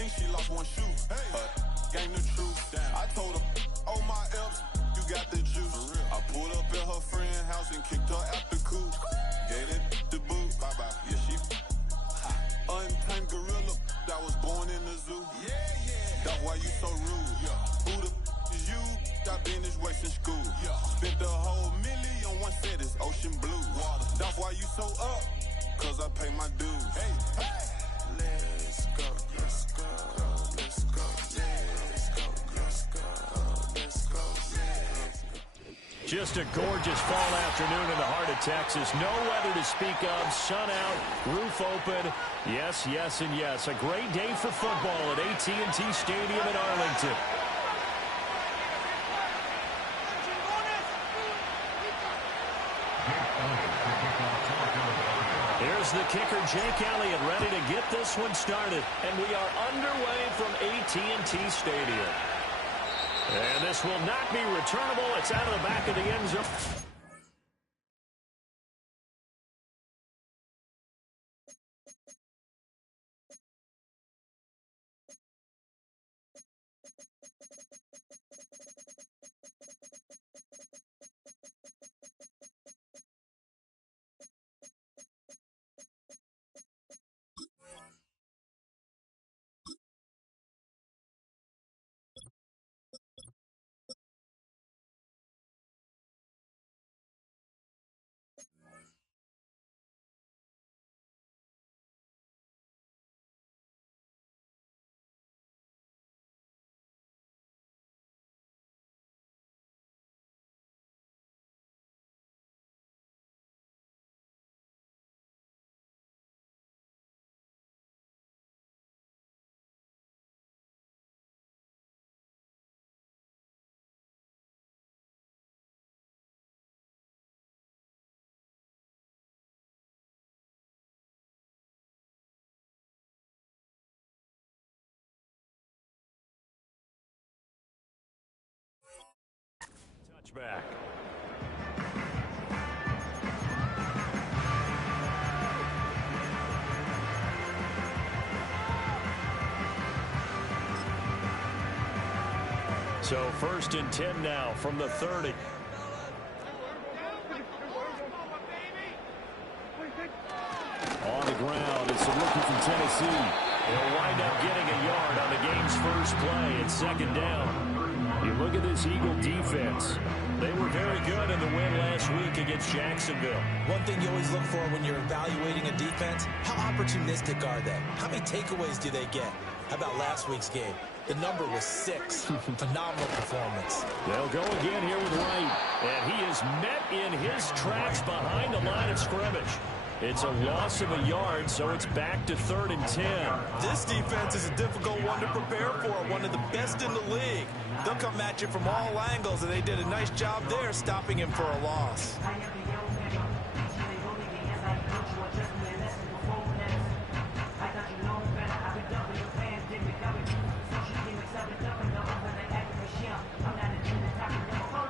think she lost one shoe. Gang the truth. I told her, oh my F's, you got the juice. I pulled up at her friend's house and kicked her out the coop. Gave that the boot. Bye-bye. Yeah, she untamed gorilla that was born in the zoo. That's why you so rude. Who the is you? I've been this way since school. Spent the whole million on one set, it's ocean blue. That's why you so up, cause I pay my dues. Let's go, let's go, let's go, let's go, let's go, let's go, let's go. Just a gorgeous fall afternoon in the heart of Texas. No weather to speak of. Sun out, roof open. Yes, yes, and yes. A great day for football at AT&T Stadium in Arlington. Here's the kicker, Jake Elliott, ready to get this one started. And we are underway from AT&T Stadium. And this will not be returnable. It's out of the back of the end zone. Touchback. So 1st and 10 now from the 30. On the ground, it's a rookie from Tennessee. He'll wind up getting a yard on the game's first play. It's 2nd down. You look at this Eagle defense. They were very good in the win last week against Jacksonville. One thing you always look for when you're evaluating a defense, how opportunistic are they? How many takeaways do they get? How about last week's game? The number was 6. Phenomenal performance. They'll go again here with Wright. And he is met in his tracks behind the line of scrimmage. It's a loss of a yard, so it's back to 3rd and 10. This defense is a difficult one to prepare for, one of the best in the league. They'll come at you from all angles, and they did a nice job there stopping him for a loss.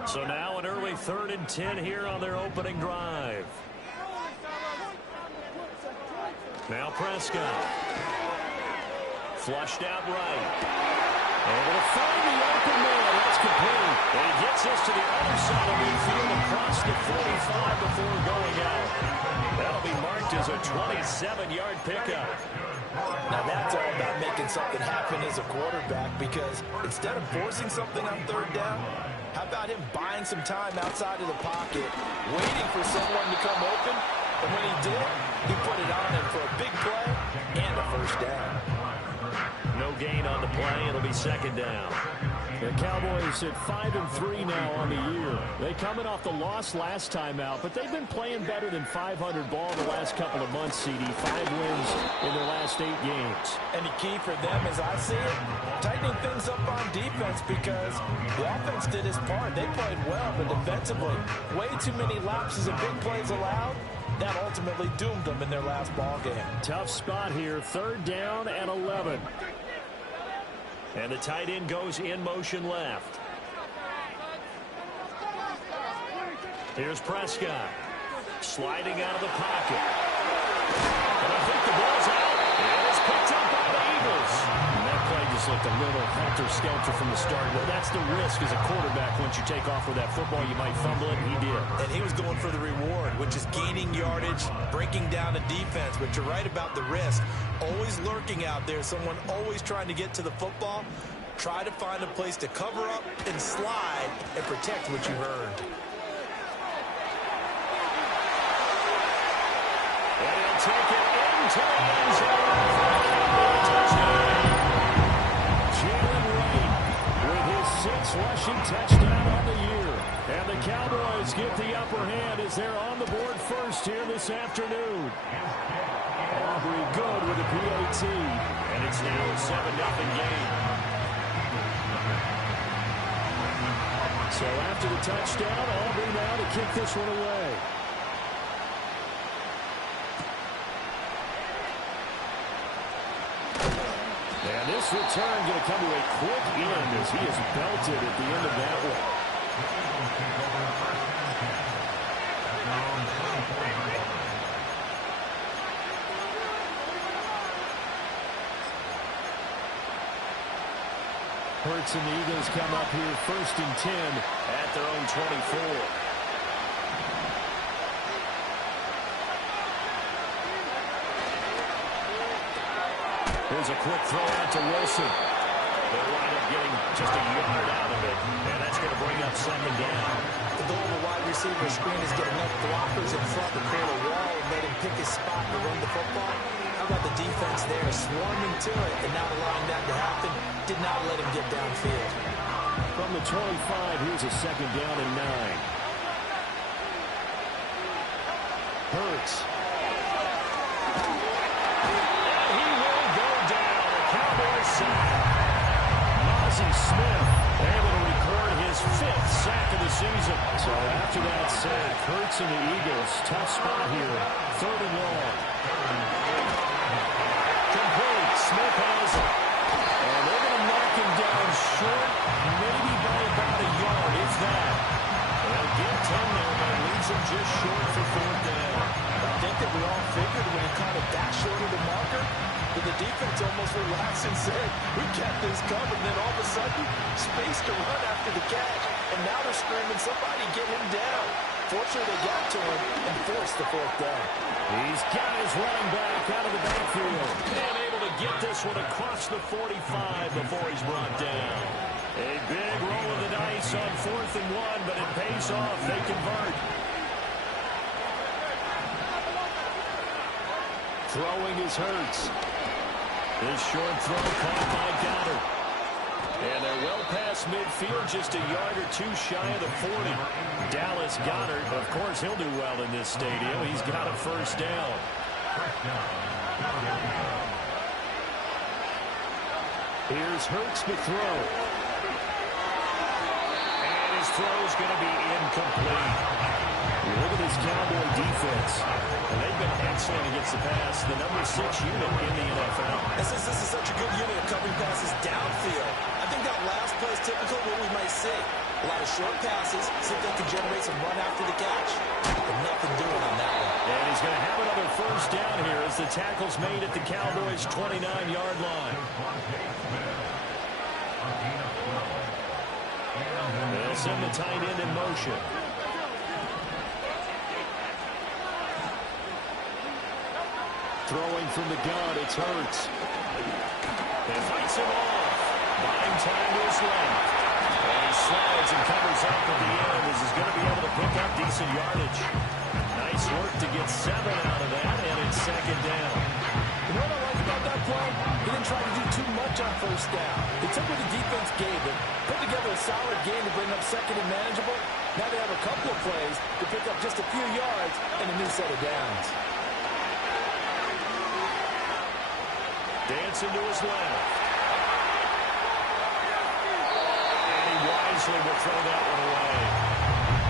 So now an early 3rd and 10 here on their opening drive. Now Prescott. Flushed out right. Able to find the open man. That's complete. And he gets us to the other side of midfield across the 45 before going out. That'll be marked as a 27-yard pickup. Now that's all about making something happen as a quarterback, because instead of forcing something on 3rd down, how about him buying some time outside of the pocket, waiting for someone to come open, and when he did, he put it on him for a big play and a 1st down. No gain on the play. It'll be 2nd down. The Cowboys at 5-3 now on the year. They coming off the loss last time out, but they've been playing better than 500 ball the last couple of months, CD. 5 wins in their last 8 games. And the key for them, as I see it, tightening things up on defense, because the offense did its part. They played well, but defensively, way too many lapses of big plays allowed. That ultimately doomed them in their last ball game. Tough spot here. 3rd down and 11. And the tight end goes in motion left. Here's Prescott. Sliding out of the pocket. And I think the ball's out. And it's picked up by the Eagles. And that helter-skelter from the start. Well, that's the risk as a quarterback. Once you take off with that football, you might fumble it, and he did. And he was going for the reward, which is gaining yardage, breaking down the defense. But you're right about the risk. Always lurking out there, someone always trying to get to the football. Try to find a place to cover up and slide and protect what you've earned. And he'll take it into the end zone for a Cowboy touchdown. Jalen Wright with his 6th rushing touchdown on the year. And the Cowboys get the upper hand as they're on the board first here this afternoon. Aubrey good with a PAT. And it's now a 7-0 game. So after the touchdown, Aubrey now to kick this one away. And this return going to come to a quick end as he is belted at the end of that one. Hurts and the Eagles come up here 1st and 10 at their own 24. Here's a quick throw out to Wilson. They'll wind up getting just a yard out of it, and that's going to bring up 2nd down. The goal of a wide receiver screen is get enough blockers in front to create a wall and let him pick his spot to run the football. How about the defense there, swarming to it and not allowing that to happen? Did not let him get downfield. From the 25, here's a 2nd down and 9. Hurts. And he will go down. The Cowboys sack. Mozzie Smith able to record his 5th sack of the season. So after that sack, Hurts and the Eagles, tough spot here. 3rd and long. Complete. Smith has it. And they're going to knock him down short, maybe by about a yard, if that. They'll get 10 there, but it leaves him just short for 4th down. I think that we all figured when he caught it that short of the marker, that the defense almost relaxed and said, we got this covered. And then all of a sudden, space to run after the catch. And now they're screaming, somebody get him down. Fortunately, they got to him and forced the 4th down. He's got his running back out of the backfield. And able to get this one across the 45 before he's brought down. A big roll of the dice on 4th and 1, but it pays off. They convert. Throwing is Hurts. This short throw caught by Goddard. And they're well past midfield, just a yard or 2 shy of the 40. Dallas Goedert, of course, he'll do well in this stadium. He's got a 1st down. Here's Hurts to throw. And his throw's going to be incomplete. Look at this Cowboy defense. And they've been excellent against the pass. The number 6 unit in the NFL. This is such a good unit of covering passes downfield. I think that last play is typical of what we might see. A lot of short passes, see if they can generate some run after the catch. But nothing doing on that one. And he's going to have another 1st down here as the tackle's made at the Cowboys' 29-yard line. They'll send the tight end in motion. Throwing from the gun, it's Hurts. And fights him off. Buying time to his left. And he slides and covers up at the end as he's going to be able to pick up decent yardage. Nice work to get 7 out of that, and it's 2nd down. You know what I like about that play? He didn't try to do too much on 1st down. He took what the defense gave him, put together a solid game to bring up 2nd and manageable. Now they have a couple of plays to pick up just a few yards and a new set of downs. Dancing to his left. And he wisely will throw that one away.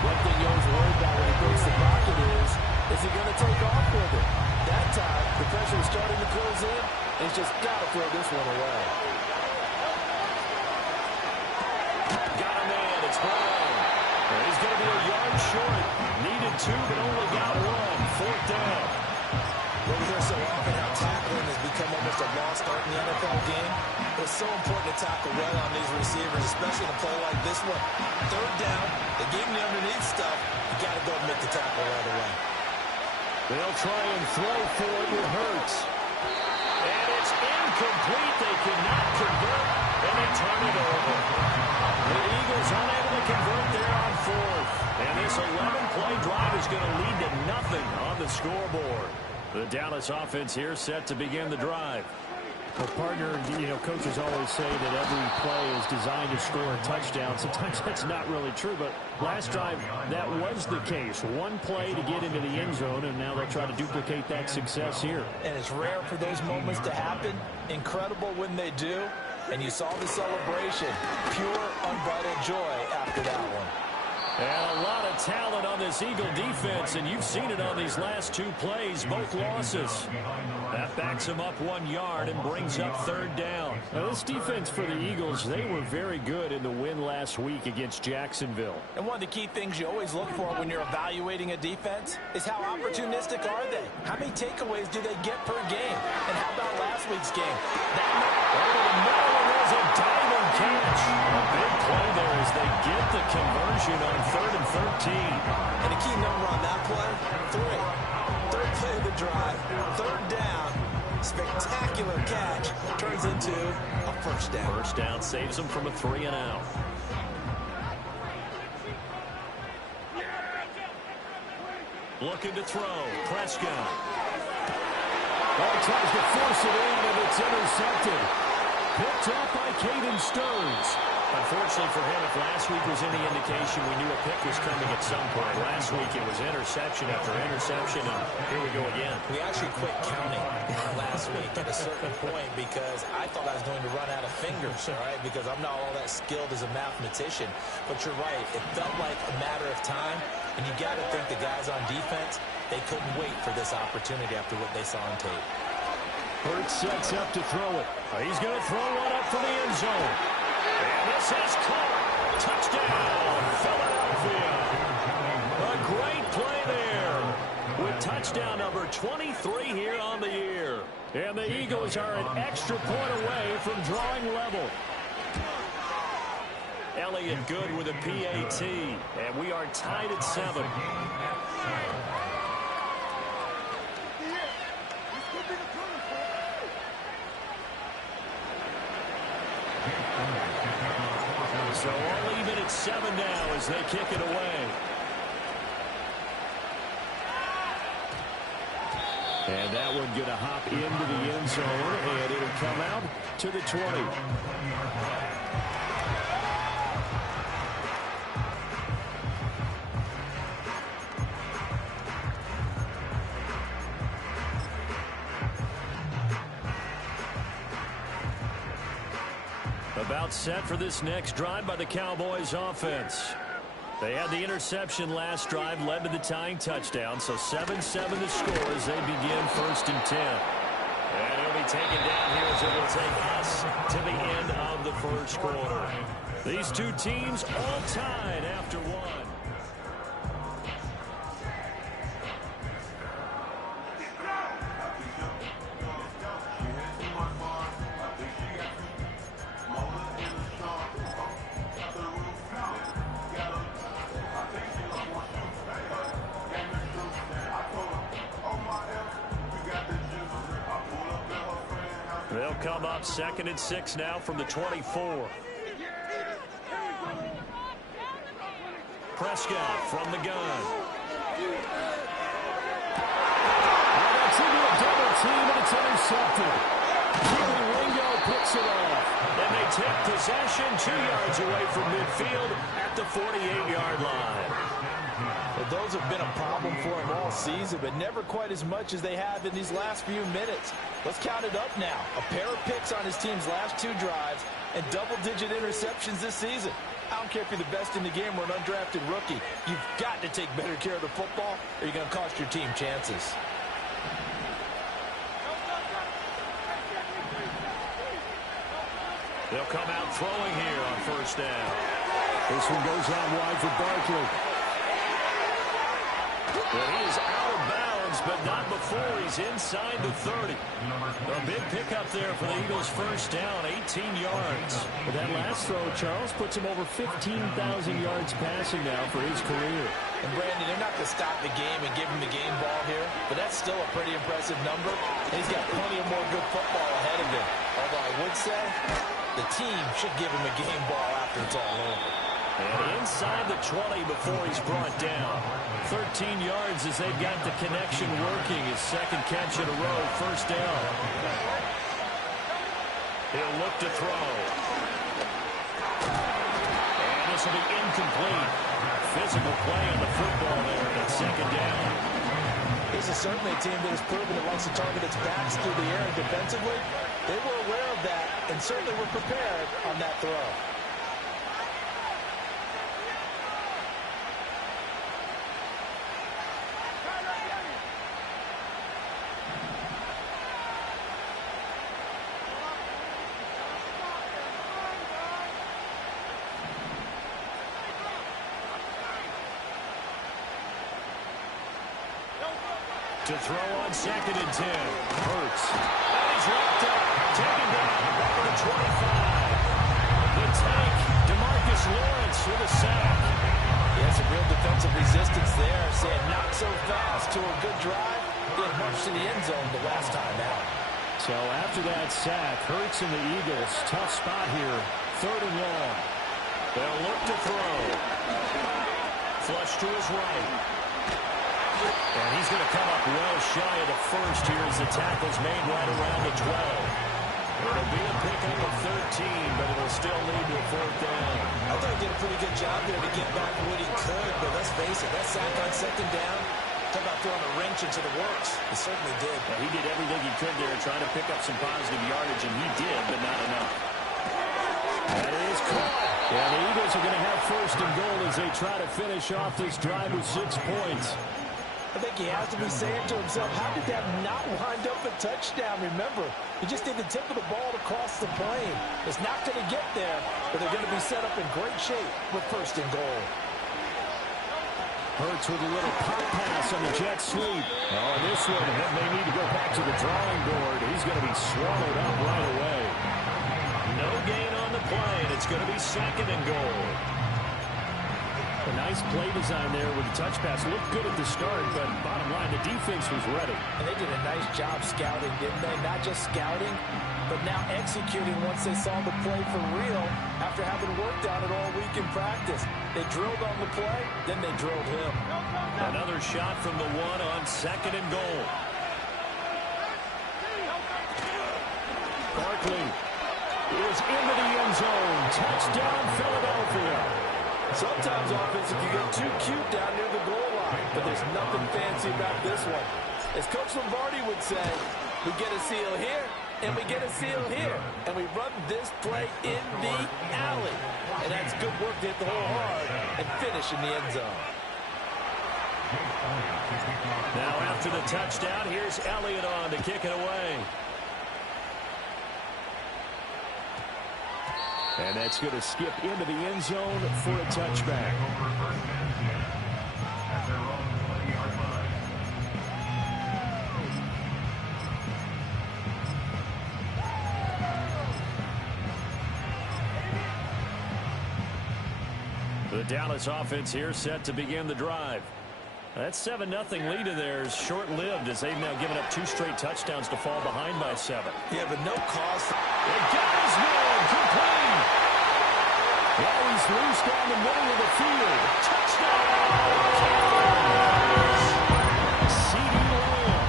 One thing you always worry about when he breaks the pocket is he going to take off with it? That time, the pressure is starting to close in, and he's just got to throw this one away. Got a man, it's Brown. And he's going to be a yard short. Needed 2, but only got 1. 4th down. Well, we hear so often how tackling has become almost a lost art in the NFL game. It's so important to tackle well on these receivers, especially in a play like this one. Third down, they gave him the underneath stuff. You got to go and make the tackle right away. They'll try and throw for it with Hurts. And it's incomplete. They cannot convert, and they turn it over. The Eagles unable to convert there on fourth. And this 11-play drive is going to lead to nothing on the scoreboard. The Dallas offense here set to begin the drive. Well, partner, coaches always say that every play is designed to score a touchdown. Sometimes that's not really true, but last drive, that was the case. One play to get into the end zone, and now they'll try to duplicate that success here. And it's rare for those moments to happen. Incredible when they do. And you saw the celebration. Pure, unbridled joy after that one. And a lot of talent on this Eagle defense, and you've seen it on these last two plays, both losses. That backs them up 1 yard and brings up third down. Now, this defense for the Eagles, they were very good in the win last week against Jacksonville. And one of the key things you always look for when you're evaluating a defense is how opportunistic are they? How many takeaways do they get per game? And how about last week's game? Over the middle, and there's a diamond catch. A big play there as they get the conversion on 3rd and 13. And a key number on that play, 3. Third play of the drive, third down, spectacular catch, turns into a first down. First down saves them from a 3-and-out. Looking to throw, Prescott. Tries to force it in, and it's intercepted. Picked up by Caden Stearns. Unfortunately for him, if last week was any indication, we knew a pick was coming at some point. Last week it was interception after interception, and here we go again. We actually quit counting last week at a certain point because I thought I was going to run out of fingers, all right, because I'm not all that skilled as a mathematician. But you're right, it felt like a matter of time, and you got to think the guys on defense, they couldn't wait for this opportunity after what they saw on tape. Hurts sets up to throw it. He's going to throw one up for the end zone. And this is caught. Touchdown, Philadelphia. A great play there with touchdown number 23 here on the year. And the Eagles are an extra point away from drawing level. Elliott good with a PAT. And we are tied at 7. So all even at 7 now as they kick it away. And that one going to hop into the end zone, and it'll come out to the 20. About set for this next drive by the Cowboys offense. They had the interception last drive, led to the tying touchdown, so 7-7 the score as they begin 1st and 10. And it'll be taken down here as it will take us to the end of the first quarter. These two teams all tied after one. They'll come up 2nd and 6 now from the 24. Prescott from the gun. That's into a double team, and it's intercepted. Keelan Ringo picks it off. And they take possession 2 yards away from midfield at the 48-yard line. Well, those have been a problem for him all season, but never quite as much as they have in these last few minutes. Let's count it up now. A pair of picks on his team's last 2 drives and double-digit interceptions this season. I don't care if you're the best in the game or an undrafted rookie. You've got to take better care of the football or you're going to cost your team chances. They'll come out throwing here on 1st down. This one goes out wide for Barkley. But he is out of bounds yards, but not before he's inside the 30. A big pickup there for the Eagles' first down, 18 yards. But that last throw, Charles, puts him over 15,000 yards passing now for his career. And Brandon, they're not going to stop the game and give him the game ball here, but that's still a pretty impressive number. And he's got plenty of more good football ahead of him. Although I would say the team should give him a game ball after it's all over. And inside the 20 before he's brought down. 13 yards as they've got the connection working. His second catch in a row, first down. He'll look to throw. And this will be incomplete. Physical play on the football there, and it's second down. This is certainly a team that has proven it likes to target its backs through the air and defensively. They were aware of that and certainly were prepared on that throw. To throw on second and 10. Hurts. And he's wrapped up. Taken down. Back to the 25. The tank, DeMarcus Lawrence with a sack. He had some real defensive resistance there. Saying not so fast to a good drive. Didn't march to the end zone the last time out. So after that sack, Hurts and the Eagles, tough spot here. Third and long. They'll look to throw. Flush to his right. And he's going to come up well shy of the first here as the tackle's made right around the 12. It'll be a pickup of 13, but it'll still lead to a fourth down. I thought he did a pretty good job there to get back what he could, but let's face it, that sack on second down, talk about throwing a wrench into the works. He certainly did. Yeah, he did everything he could there trying to pick up some positive yardage, and he did, but not enough. That is caught. Yeah, the Eagles are going to have first and goal as they try to finish off this drive with 6 points. I think he has to be saying to himself, how did that not wind up a touchdown? Remember, he just did the tip of the ball to cross the plane. It's not going to get there, but they're going to be set up in great shape with first and goal. Hurts with a little pop pass on the jet sweep. Oh, this one, that may need to go back to the drawing board. He's going to be swallowed up right away. No gain on the play, and it's going to be second and goal. A nice play design there with the touch pass. Looked good at the start, but bottom line, the defense was ready. And they did a nice job scouting, didn't they? Not just scouting, but now executing once they saw the play for real after having worked on it all week in practice. They drilled on the play, then they drilled him. Another shot from the one on second and goal. Barkley is into the end zone. Touchdown, Philadelphia. Sometimes offense can get too cute down near the goal line, but there's nothing fancy about this one. As Coach Lombardi would say, we get a seal here, and we get a seal here, and we run this play in the alley. And that's good work to hit the hole hard and finish in the end zone. Now after the touchdown, here's Elliott on to kick it away. And that's going to skip into the end zone for a touchback. The Dallas offense here set to begin the drive. That 7-0 lead of theirs short-lived as they've now given up 2 straight touchdowns to fall behind by 7. Yeah, but no cause. It got his man complete. Well, he's loose down the middle of the field. Touchdown! CeeDee Lamb,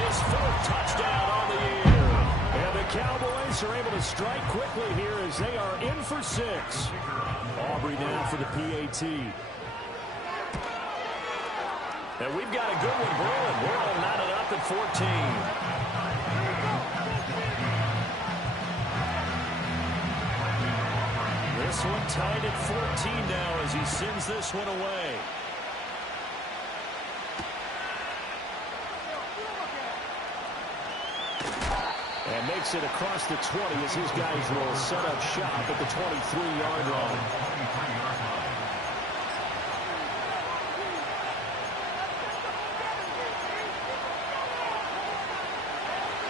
his 4th touchdown on the year. And the Cowboys are able to strike quickly here as they are in for 6. Aubrey now for the PAT. And we've got a good one brewing. We're all knotted up at 14. This one tied at 14 now as he sends this one away. And makes it across the 20 as his guys will set up shop at the 23-yard line.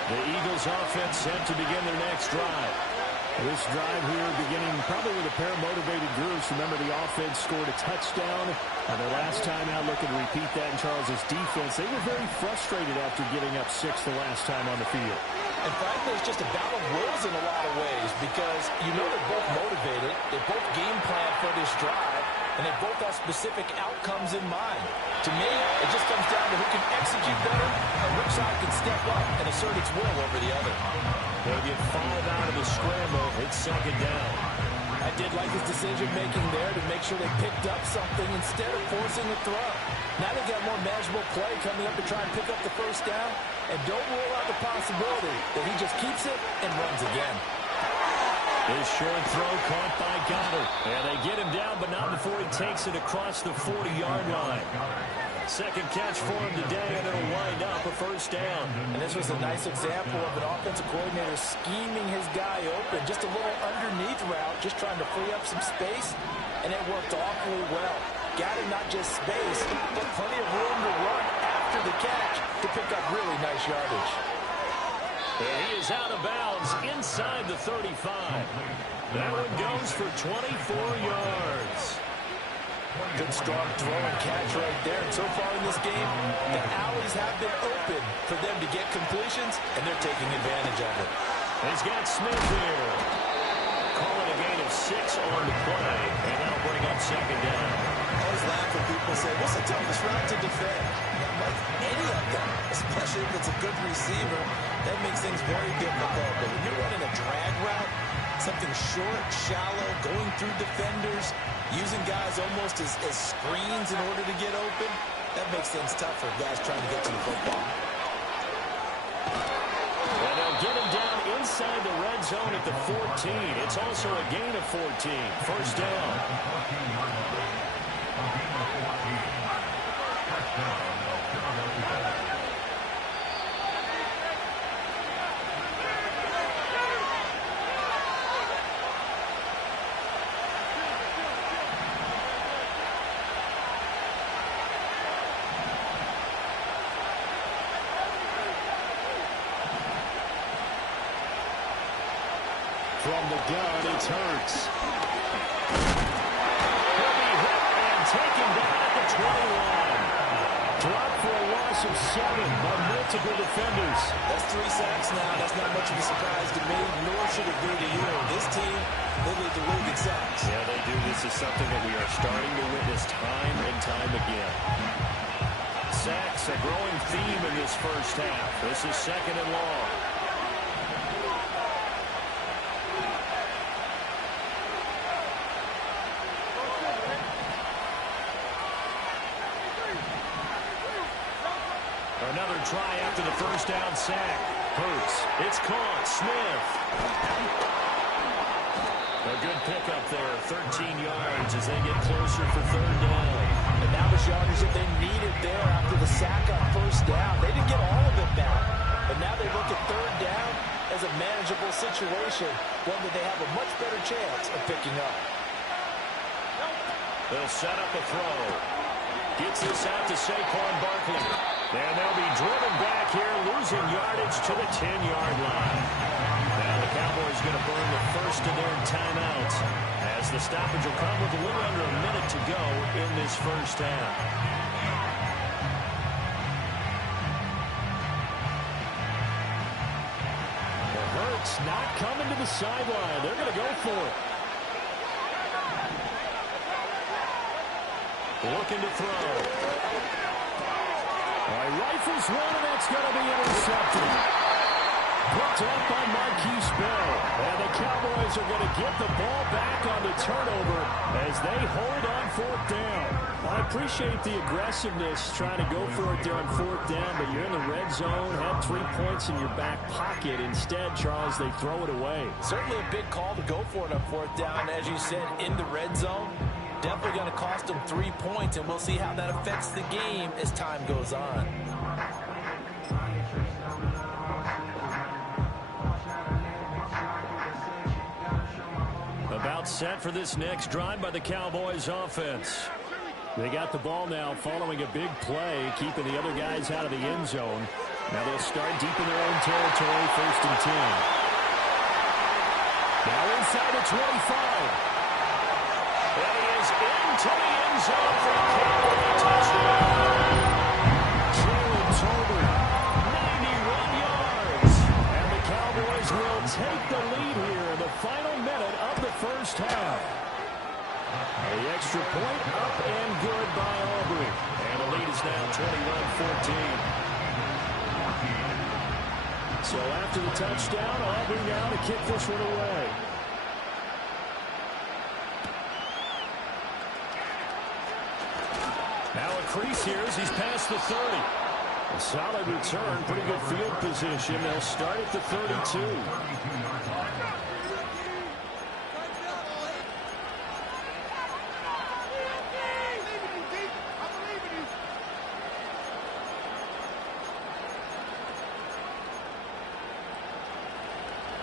The Eagles offense set to begin their next drive. This drive here beginning probably with a pair of motivated groups. Remember, the offense scored a touchdown. And the last time out, looking to repeat that in Charles' defense. They were very frustrated after giving up 6 the last time on the field. And frankly, it's just a battle of wills in a lot of ways because you know they're both motivated. They both game plan for this drive, and they both have specific outcomes in mind. To me, it just comes down to who can execute better and which side can step up and assert its will over the other. They'll get 5 out of the scramble. It's second down. I did like his decision-making there to make sure they picked up something instead of forcing a throw. Now they've got more manageable play coming up to try and pick up the first down. And don't rule out the possibility that he just keeps it and runs again. This short throw caught by Goddard. And they get him down, but not before he takes it across the 40-yard line. Second catch for him today, and it'll wind up a first down. And this was a nice example of an offensive coordinator scheming his guy open. Just a little underneath route, just trying to free up some space, and it worked awfully well. Got him not just space, but plenty of room to run after the catch to pick up really nice yardage. And he is out of bounds inside the 35. That one goes for 24 yards. Good strong throw and catch right there. And so far in this game, the alleys have been open for them to get completions, and they're taking advantage of it. He's got Smith here. Calling a gain of 6 on the play, and that'll bring up second down. I always laugh when people say, what's the toughest route to defend? Not like any of them, especially if it's a good receiver. That makes things very difficult. But when you're running a drag route, something short, shallow, going through defenders, using guys almost as screens in order to get open, that makes things tough for guys trying to get to the football. And they'll get him down inside the red zone at the 14. It's also a gain of 14. First down. From the gun, it's Hurts. He'll be hit and taken down at the 21. Dropped for a loss of 7 by multiple defenders. That's 3 sacks now. That's not much of a surprise to me, nor should it be to you. This team, they lead the league in sacks. Yeah, they do. This is something that we are starting to witness time and time again. Sacks, a growing theme in this first half. This is second and long. Another try after the first down sack. Hurts. It's caught. Smith. A good pickup there. 13 yards as they get closer for third down. And now the yardage that they needed there after the sack on first down. They didn't get all of it back. But now they look at third down as a manageable situation, one that they have a much better chance of picking up. They'll set up a throw. Gets this out to Saquon Barkley. And they'll be driven back here, losing yardage to the 10-yard line. Now the Cowboys going to burn the first of their timeouts as the stoppage will come with a little under a minute to go in this first half. The Hurts not coming to the sideline. They're going to go for it. Looking to throw. Rifles one, and that's going to be intercepted. Picked up by Marquise Bell. And the Cowboys are going to get the ball back on the turnover as they hold on fourth down. I appreciate the aggressiveness trying to go for it there on fourth down, but you're in the red zone, had 3 points in your back pocket. Instead, Charles, they throw it away. Certainly a big call to go for it on fourth down, as you said, in the red zone. Definitely going to cost them 3 points, and we'll see how that affects the game as time goes on. About set for this next drive by the Cowboys offense. They got the ball now following a big play, keeping the other guys out of the end zone. Now they'll start deep in their own territory, 1st and 10. Now inside the 25. And he is into the end zone for a Cowboy touchdown. Jalen Tolbert, 91 yards. And the Cowboys will take the lead here in the final minute of the first half. The extra point up and good by Aubrey. And the lead is now 21-14. So after the touchdown, Aubrey now to kick this one away. Now a crease here as he's past the 30. A solid return, pretty good field position. They'll start at the 32.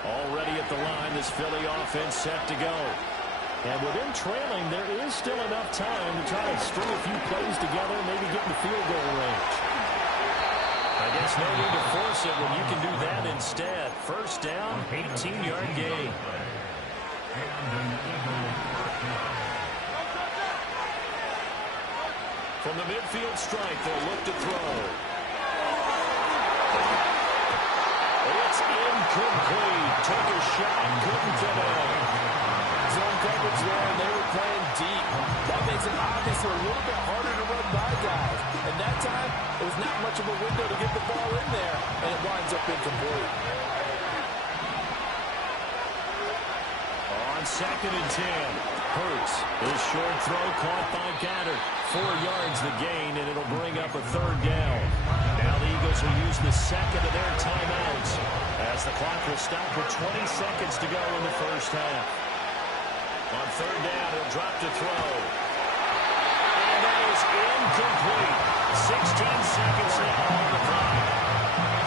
Already at the line, this Philly offense set to go. And with him trailing, there is still enough time to try to string a few plays together and maybe get in the field goal range. I guess no need to force it when you can do that instead. First down, 18-yard gain. From the midfield stripe, they'll look to throw. It's incomplete. Took a shot, couldn't finish. Zone coverage there, and they were playing deep. That makes it obviously a little bit harder to run by guys. And that time, it was not much of a window to get the ball in there, and it winds up incomplete. On 2nd and 10, Hurts. His short throw caught by Goddard. 4 yards the gain, and it'll bring up a 3rd down. Now the Eagles will use the second of their timeouts as the clock will stop with 20 seconds to go in the first half. On 3rd down, he'll drop to throw. And that is incomplete. 16 seconds now on the clock.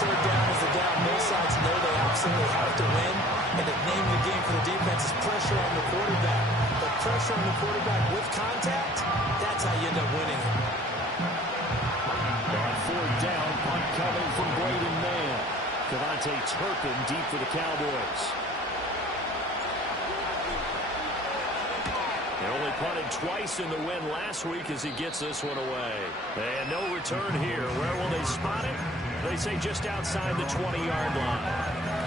3rd down is the down. Both sides know they absolutely have to win. And the name of the game for the defense is pressure on the quarterback. But pressure on the quarterback with contact, that's how you end up winning. On 4th down, punt coming from Braden Mann. Devontae Turpin deep for the Cowboys. They only punted twice in the win last week as he gets this one away. And no return here. Where will they spot it? They say just outside the 20-yard line.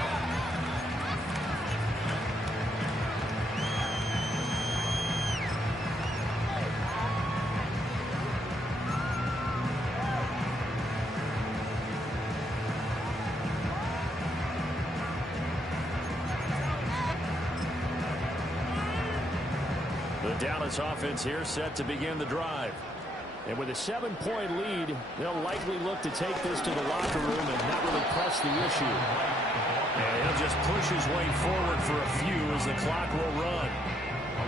Dallas offense here set to begin the drive. And with a 7-point lead, they'll likely look to take this to the locker room and not really press the issue. And he'll just push his way forward for a few as the clock will run.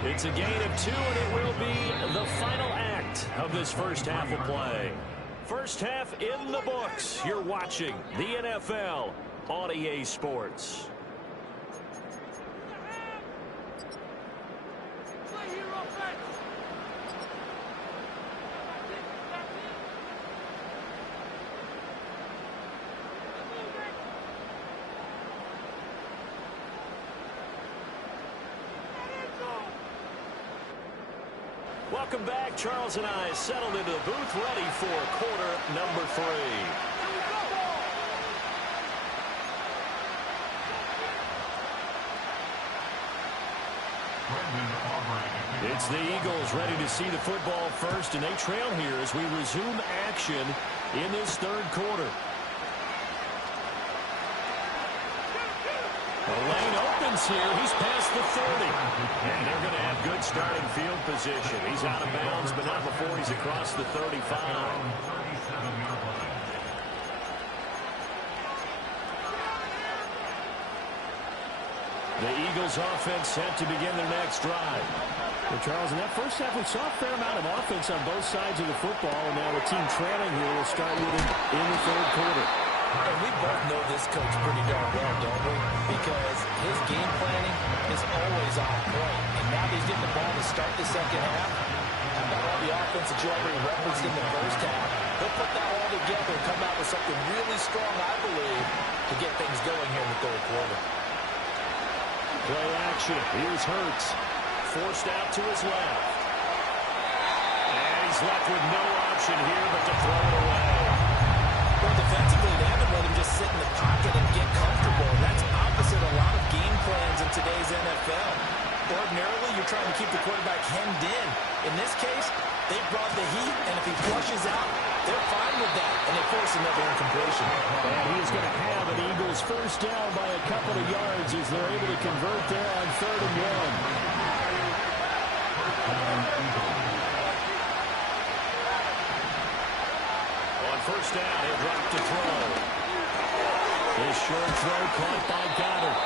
It's a gain of 2, and it will be the final act of this first half of play. First half in the books. You're watching the NFL on EA Sports. Welcome back. Charles and I settled into the booth ready for quarter number 3. It's the Eagles ready to see the football first, and they trail here as we resume action in this 3rd quarter. The lane opens here. He's past the 30. And they're going to have good starting field position. He's out of bounds, but not before he's across the 35. The Eagles offense set to begin their next drive. Well, Charles, in that first half, we saw a fair amount of offense on both sides of the football, and now the team trailing here will start with it in the 3rd quarter. And we both know this coach pretty darn well, don't we? Because his game planning is always on point. And now he's getting the ball to start the second half. How about all the offense that you already referenced in the first half? He'll put that all together and come out with something really strong, I believe, to get things going here in the third quarter. Play action. Here's Hurts. Forced out to his left. And he's left with no option here but to throw it away. Well, defensively, they haven't let him just sit in the pocket and get comfortable. That's opposite a lot of game plans in today's NFL. Ordinarily, you're trying to keep the quarterback hemmed in. In this case, they brought the heat, and if he flushes out, they're fine with that, and they force another incompletion. And he's going to have an Eagles first down by a couple of yards as they're able to convert there on 3rd and 1. On first down, he'll drop to throw. This short throw caught by Goddard.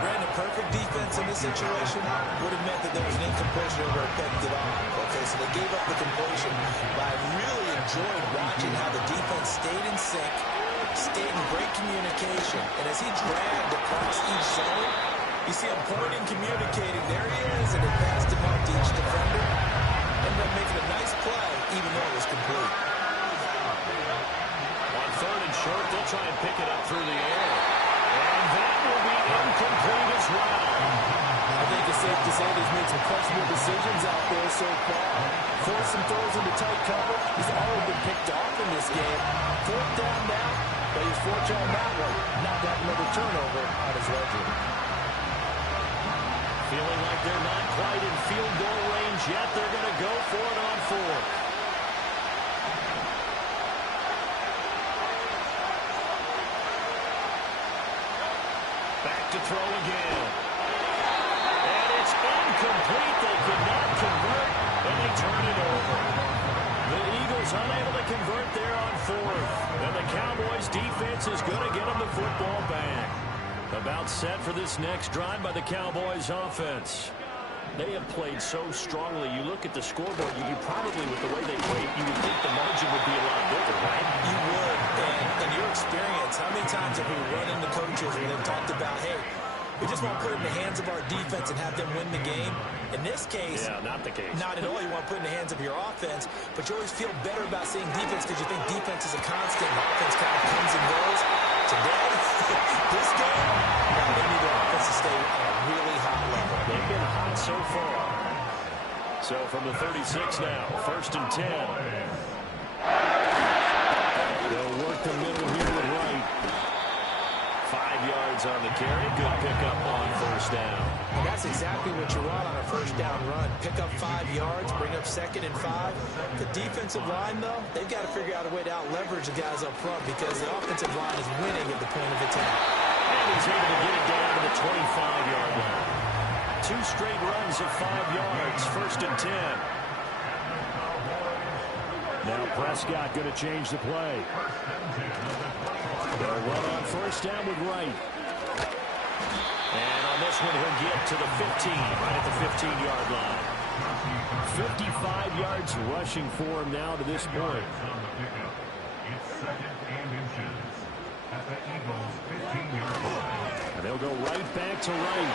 Brandon, perfect defense in this situation would have meant that there was an incompletion over a picked it off. Okay, so they gave up the completion, but I really enjoyed watching how the defense stayed in sync, stayed in great communication, and as he dragged across each zone, you see him pointing, communicating, there he is, and they passed him off to each defender, ended up making a nice play, even though it was complete. On 3rd and short, they'll try and pick it up through the air. And that will be incomplete as well. I think it's safe to say that he's made some questionable decisions out there so far. Forced some throws into tight cover. He's already been picked off in this game. 4th down now, but he's fortunate on that one. Not having another turnover on his ledger. Feeling like they're not quite in field goal range yet. They're going to go for it on 4th. Back to throw again. And it's incomplete. They could not convert, and they turn it over. The Eagles unable to convert there on 4th. And the Cowboys defense is going to get them the football back. About set for this next drive by the Cowboys offense. They have played so strongly. You look at the scoreboard, you probably, with the way they played, you would think the margin would be a lot bigger, right? You would. And in your experience, how many times have we run into coaches and they've talked about, hey, we just want to put it in the hands of our defense and have them win the game? In this case, yeah, not the case. Not at all. You want to put it in the hands of your offense, but you always feel better about seeing defense because you think defense is a constant. Offense kind of comes and goes. Today, this game, they need their offense to stay on a really high level. They've been hot so far. So from the 36 now, 1st and 10. They'll work the middle here with Wright. 5 yards on the carry. Good pickup on 1st down. And that's exactly what you want on a 1st down run. Pick up 5 yards, bring up 2nd and 5. The defensive line, though, they've got to figure out a way to out-leverage the guys up front because the offensive line is winning at the point of attack. And he's able to get it down to the 25-yard line. 2 straight runs of 5 yards, 1st and 10. Now Prescott going to change the play. They'll run on 1st down with Wright. And on this one, he'll get to the 15, right at the 15-yard line. 55 yards rushing for him now to this point. And they'll go right back to Wright.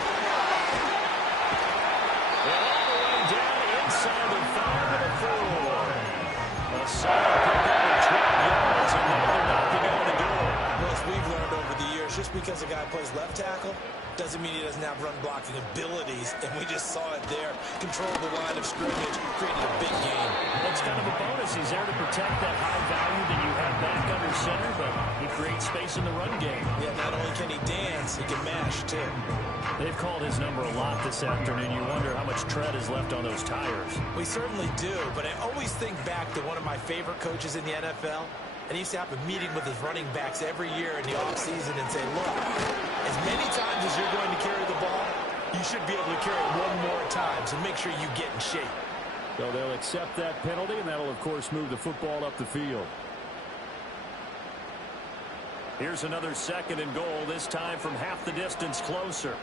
And all the way down inside the 5 to the 4. A solid pickup of 12 yards, and now they're knocking on the door. Well, as we've learned over the years, just because a guy plays left tackle doesn't mean he doesn't have run-blocking abilities, and we just saw it there. Controlled the line of scrimmage, created a big game. That's kind of a bonus. He's there to protect that high value that you have back under center, but he creates space in the run game. Yeah, not only can he dance, he can mash, too. They've called his number a lot this afternoon. You wonder how much tread is left on those tires. We certainly do, but I always think back to one of my favorite coaches in the NFL. And he used to have a meeting with his running backs every year in the offseason and say, look, as many times as you're going to carry the ball, you should be able to carry it one more time, so make sure you get in shape. So they'll accept that penalty, and that'll, of course, move the football up the field. Here's another 2nd and goal, this time from half the distance closer.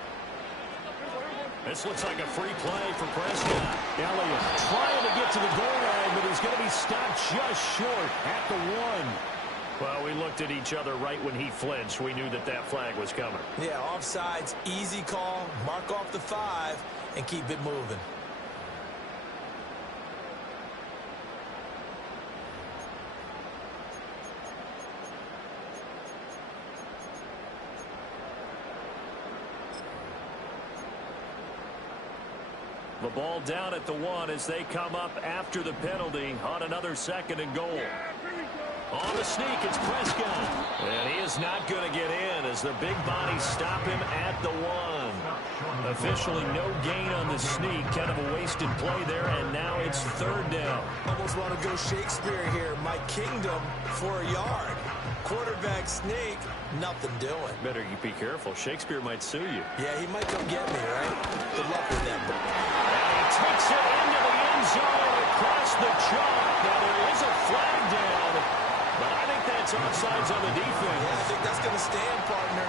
This looks like a free play for Prescott. Elliott trying to get to the goal line, but he's going to be stopped just short at the 1. Well, we looked at each other right when he flinched. We knew that that flag was coming. Yeah, offsides, easy call, mark off the 5, and keep it moving. The ball down at the 1 as they come up after the penalty on another 2nd and goal. On the sneak, it's Prescott. And he is not going to get in as the big bodies stop him at the 1. Officially no gain on the sneak. Kind of a wasted play there, and now it's 3rd down. Almost want to go Shakespeare here. My kingdom for a yard. Quarterback sneak, nothing doing. Better you be careful. Shakespeare might sue you. Yeah, he might come get me, right? Good luck with that. And he takes it into the end zone across the chalk. Now there is a flag down, but I think that's offsides on the defense. Yeah, I think that's going to stand, partner.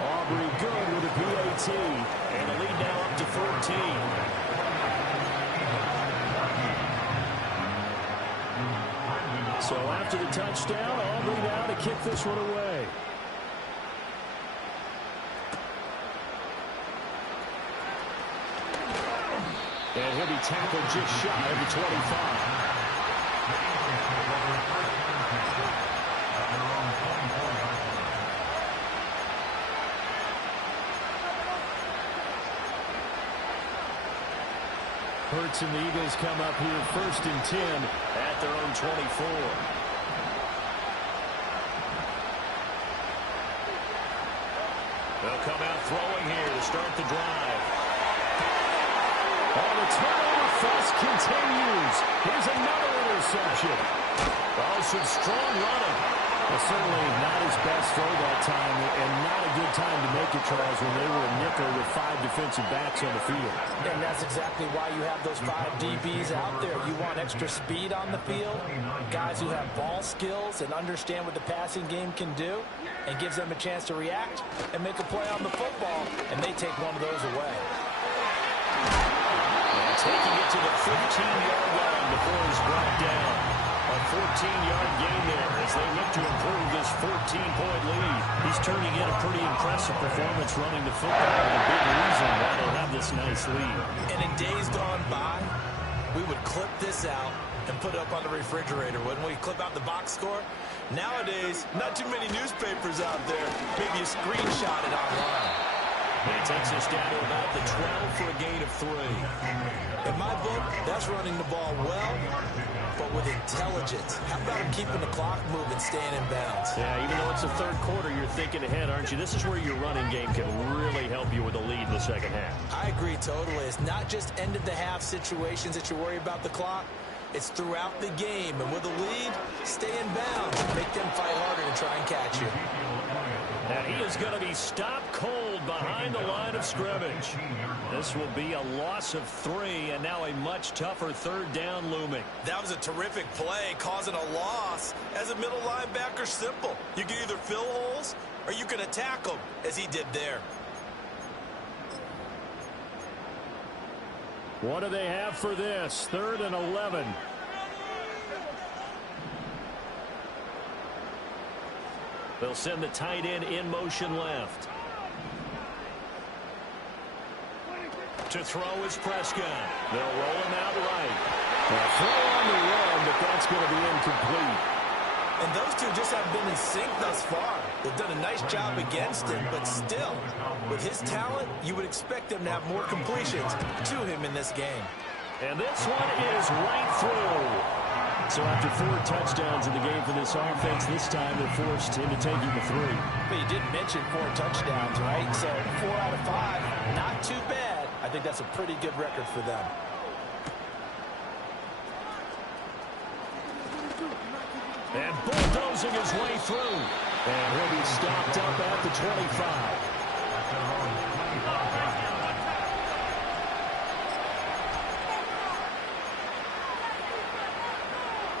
Aubrey good with a PAT, and the lead now up to 14. So after the touchdown, Aubrey now to kick this one away. And he'll be tackled just shy of the 25. Hurts and the Eagles come up here 1st and 10 at their own 24. They'll come out throwing here to start the drive. Oh, the turnover fuss continues. Here's another interception. Oh, some strong running. Well, certainly not his best throw that time, and not a good time to make it, Charles, when they were a nickel with 5 defensive backs on the field. And that's exactly why you have those 5 DBs out there. You want extra speed on the field, guys who have ball skills and understand what the passing game can do, and gives them a chance to react and make a play on the football, and they take one of those away. And taking it to the 15-yard line before he's brought down. A 14-yard gain there as they look to improve this 14-point lead. He's turning in a pretty impressive performance running the football, and a big reason why they have this nice lead. And in days gone by, we would clip this out and put it up on the refrigerator, wouldn't we? Clip out the box score. Nowadays, not too many newspapers out there. Maybe you screenshot it online. And it takes us down to about the 12 for a gain of 3. In my book, that's running the ball well, but with intelligence. How about him keeping the clock moving, staying in bounds? Yeah, even though it's the 3rd quarter, you're thinking ahead, aren't you? This is where your running game can really help you with a lead in the 2nd half. I agree totally. It's not just end-of-the-half situations that you worry about the clock. It's throughout the game. And with a lead, stay in bounds. Make them fight harder to try and catch you. And he is going to be stopped cold behind the line of scrimmage. This will be a loss of 3, and now a much tougher 3rd down looming. That was a terrific play, causing a loss. As a middle linebacker, simple. You can either fill holes or you can attack them, as he did there. What do they have for this? 3rd and 11. They'll send the tight end in motion left. To throw is Prescott. They'll roll him out right. A throw on the run, but that's going to be incomplete. And those two just haven't been in sync thus far. They've done a nice job against him, but still, with his talent, you would expect them to have more completions to him in this game. And this one is right through. So after 4 touchdowns in the game for this offense, this time they're forced into taking the 3. But you did mention 4 touchdowns, right? So 4 out of 5, not too bad. I think that's a pretty good record for them. And bulldozing his way through. And he'll be stopped up at the 25.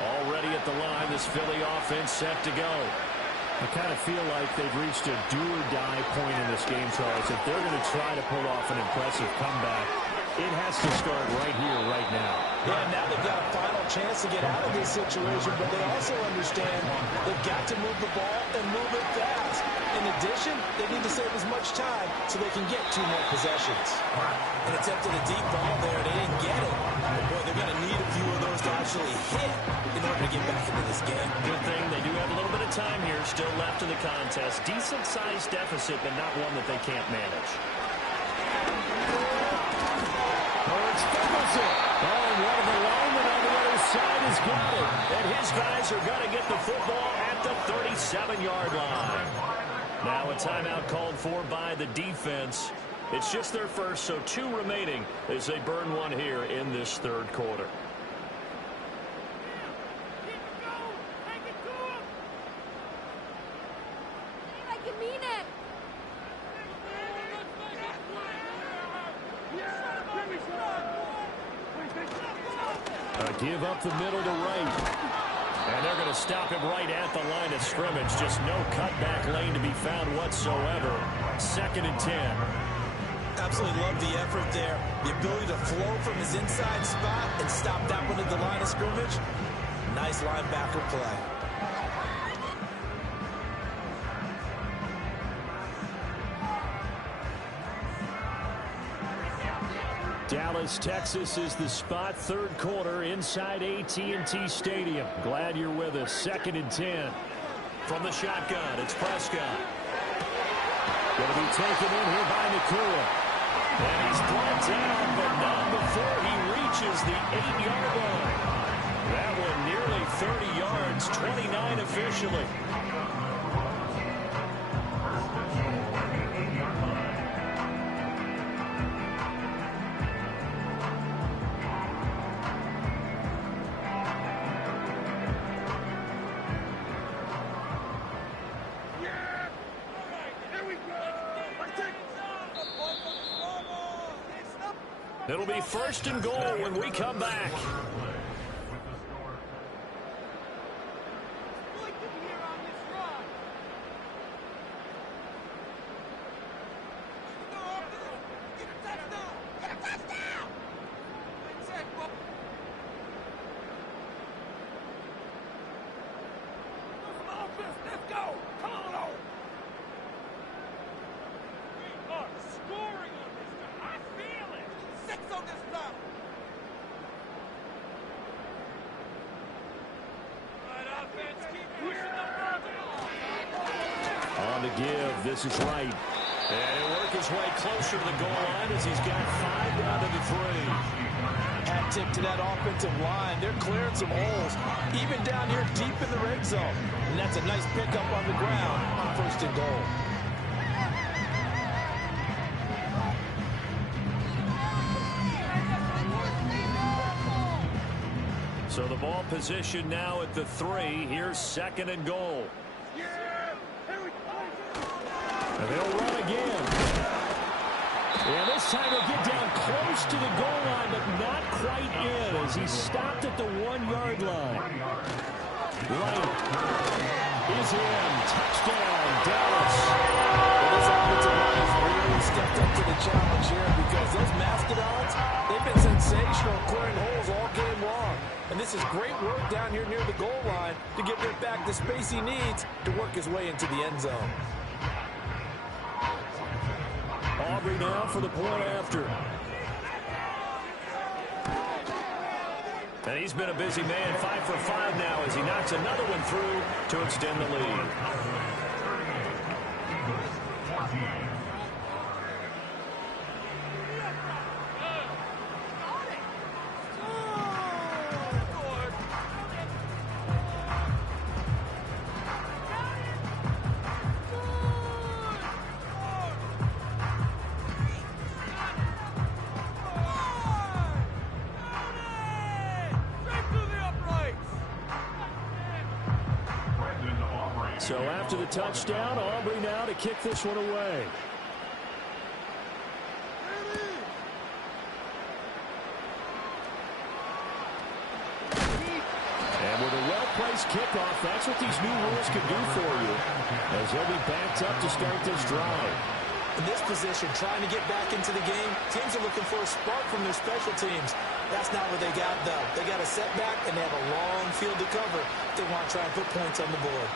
Already at the line, this Philly offense set to go. I kind of feel like they've reached a do-or-die point in this game, Charles. If they're going to try to pull off an impressive comeback, it has to start right here, right now. Yeah, now they've got a final chance to get out of this situation, but they also understand they've got to move the ball and move it fast. In addition, they need to save as much time so they can get 2 more possessions. An attempt at a deep ball there, they didn't get it. Boy, they're going to need a few of those to actually hit in order to get back into this game. Good thing they do have a little bit of time here still left in the contest. Decent-sized deficit, but not one that they can't manage. Hurts fumbles it. Oh, and one of the linemen on the other side has got it. And his guys are going to get the football at the 37-yard line. Now a timeout called for by the defense. It's just their first, so 2 remaining as they burn one here in this third quarter. Give up the middle to right. And they're going to stop him right at the line of scrimmage. Just no cutback lane to be found whatsoever. 2nd and 10. Absolutely love the effort there. The ability to flow from his inside spot and stop that one at the line of scrimmage. Nice linebacker play. Dallas, Texas is the spot. Third quarter inside AT&T Stadium. Glad you're with us. 2nd and 10. From the shotgun, it's Prescott. Going to be taken in here by Nakua. And he's brought down, but not before he reaches the 8-yard line. That one nearly 30 yards, 29 officially. It'll be 1st and goal when we come back. On the give, this is right. And he'll work his way closer to the goal line as he's got 5 down to the 3. Hat tip to that offensive line. They're clearing some holes, even down here deep in the red zone. And that's a nice pickup on the ground on 1st and goal. So the ball position now at the 3. Here's 2nd and goal. And they'll run again. And this time he'll get down close to the goal line, but not quite in as he's stopped at the 1-yard line. Right is in. Touchdown, Dallas. Well, this offensive line has really stepped up to the challenge here because those Mastodons, they've been sensational clearing holes all game long. And this is great work down here near the goal line to give Rick back the space he needs to work his way into the end zone. Aubrey now for the point after. And he's been a busy man, 5 for 5 now as he knocks another one through to extend the lead. So after the touchdown, Aubrey now to kick this one away. And with a well-placed kickoff, that's what these new rules can do for you, as he'll be backed up to start this drive. In this position, trying to get back into the game, teams are looking for a spark from their special teams. That's not what they got, though. They got a setback, and they have a long field to cover. They want to try and put points on the board.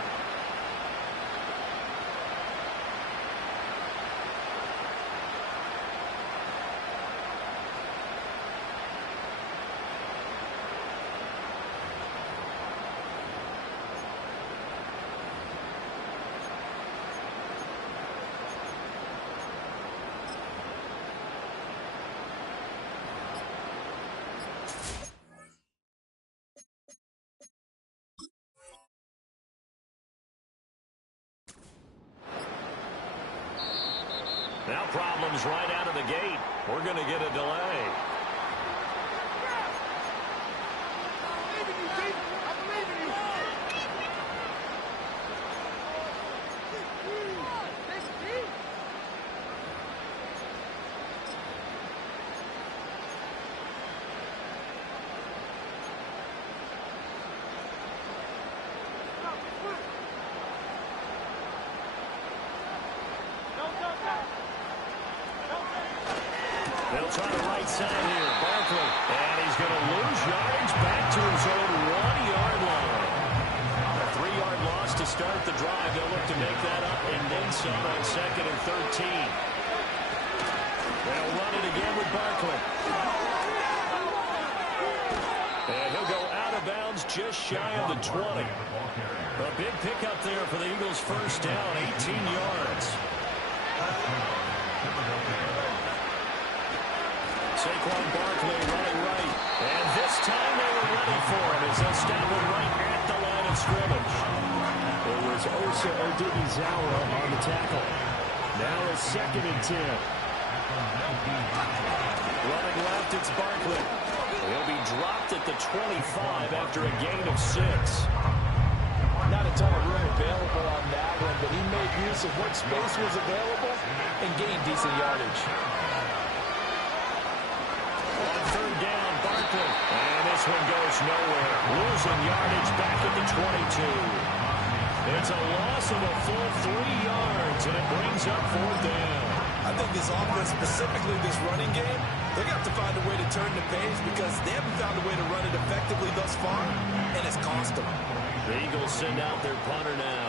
problems right out of the gate. We're going to get a delay. They'll try the right side here. Barkley. And he's going to lose yardage back to his own 1-yard line. A 3-yard loss to start the drive. They'll look to make that up and then some on 2nd and 13. They'll run it again with Barkley. And he'll go out of bounds just shy of the 20. A big pickup there for the Eagles' first down, 18 yards. Saquon Barkley running right. And this time they were ready for him as they'll stop him right at the line of scrimmage. It was Osa Odighizuwa on the tackle. Now it's 2nd and 10. Running left, it's Barkley. He'll be dropped at the 25 after a gain of 6. Not a ton of room available on that one, but he made use of what space was available and gained decent yardage. Down, Barkley. And this one goes nowhere. Losing yardage back at the 22. It's a loss of a full 3 yards, and it brings up 4th down. I think this offense, specifically this running game, they're going to have to find a way to turn the page because they haven't found a way to run it effectively thus far, and it's cost them. The Eagles send out their punter now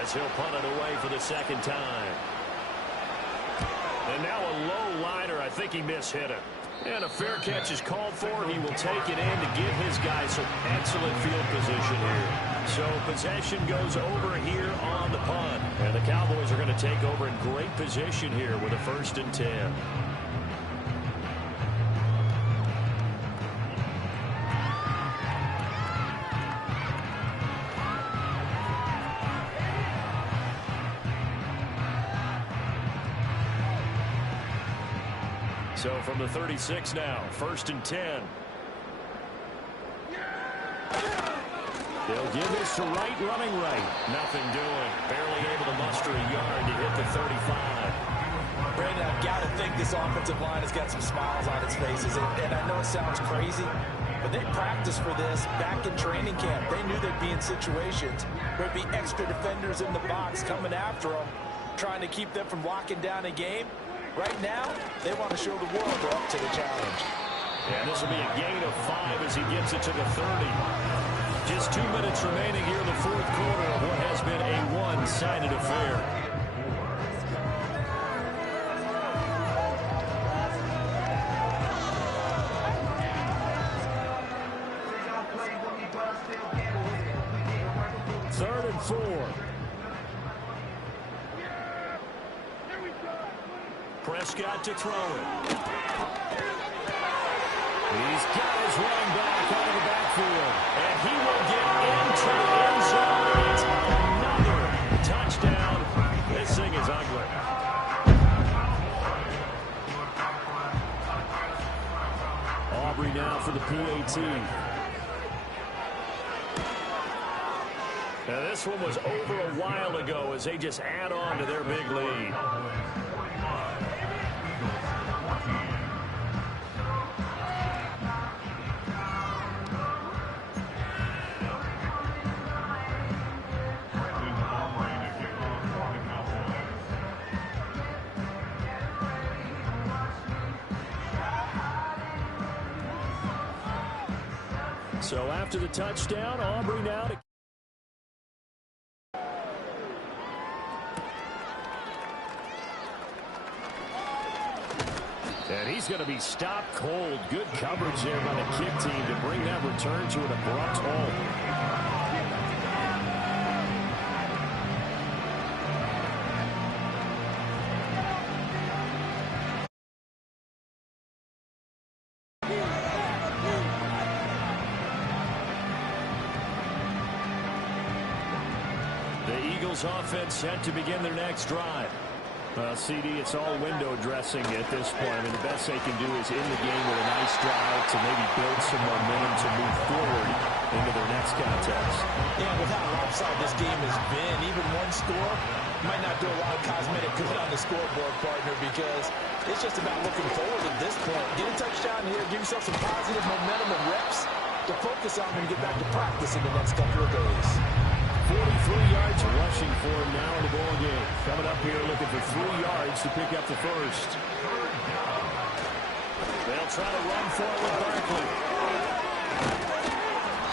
as he'll punt it away for the 2nd time. And now a low liner. I think he mishit it. And a fair catch is called for. He will take it in to give his guys some excellent field position here. So possession goes over here on the punt. And the Cowboys are going to take over in great position here with a 1st and 10. So from the 36 now, 1st and 10. They'll give this to Wright, running right. Nothing doing. Barely able to muster a yard to hit the 35. Brandon, I've got to think this offensive line has got some smiles on its faces. And I know it sounds crazy, but they practiced for this back in training camp. They knew they'd be in situations where there'd be extra defenders in the box coming after them, trying to keep them from locking down a game. Right now, they want to show the world they're up to the challenge. And this will be a gain of 5 as he gets it to the 30. Just 2 minutes remaining here in the 4th quarter of what has been a one-sided affair. Third and 4. Prescott to throw it. He's got his running back out of the backfield. And he will get into the end zone. It's another touchdown. This thing is ugly. Aubrey now for the PAT. Now this one was over a while ago as they just add on to their big lead. So after the touchdown, Aubrey now to... And he's going to be stopped cold. Good coverage there by the kick team to bring that return to an abrupt halt. Offense set to begin their next drive. CD, it's all window dressing at this point. I mean, the best they can do is in the game with a nice drive to maybe build some momentum to move forward into their next contest. Yeah, with how lopsided this game has been, even one score might not do a lot of cosmetic good on the scoreboard, partner, because it's just about looking forward at this point. Get a touchdown here, give yourself some positive momentum and reps to focus on and get back to practice in the next couple of days. 43 yards rushing for him now in the ball game. Coming up here looking for 3 yards to pick up the first. They'll try to run forward Barkley.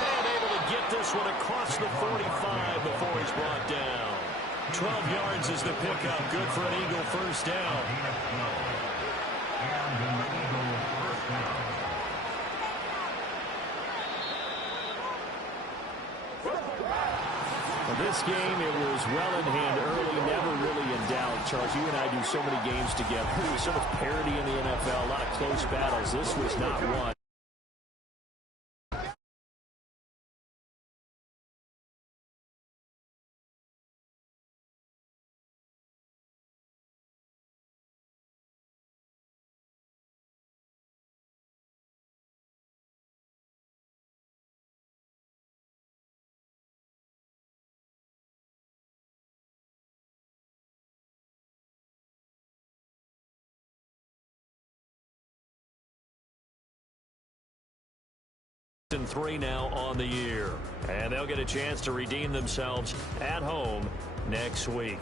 And able to get this one across the 45 before he's brought down. 12 yards is the pickup. Good for an Eagle first down. This game, it was well in hand early, never really in doubt. Charles, you and I do so many games together. There's so much parity in the NFL, a lot of close battles. This was not one. And 3 now on the year, and they'll get a chance to redeem themselves at home next week.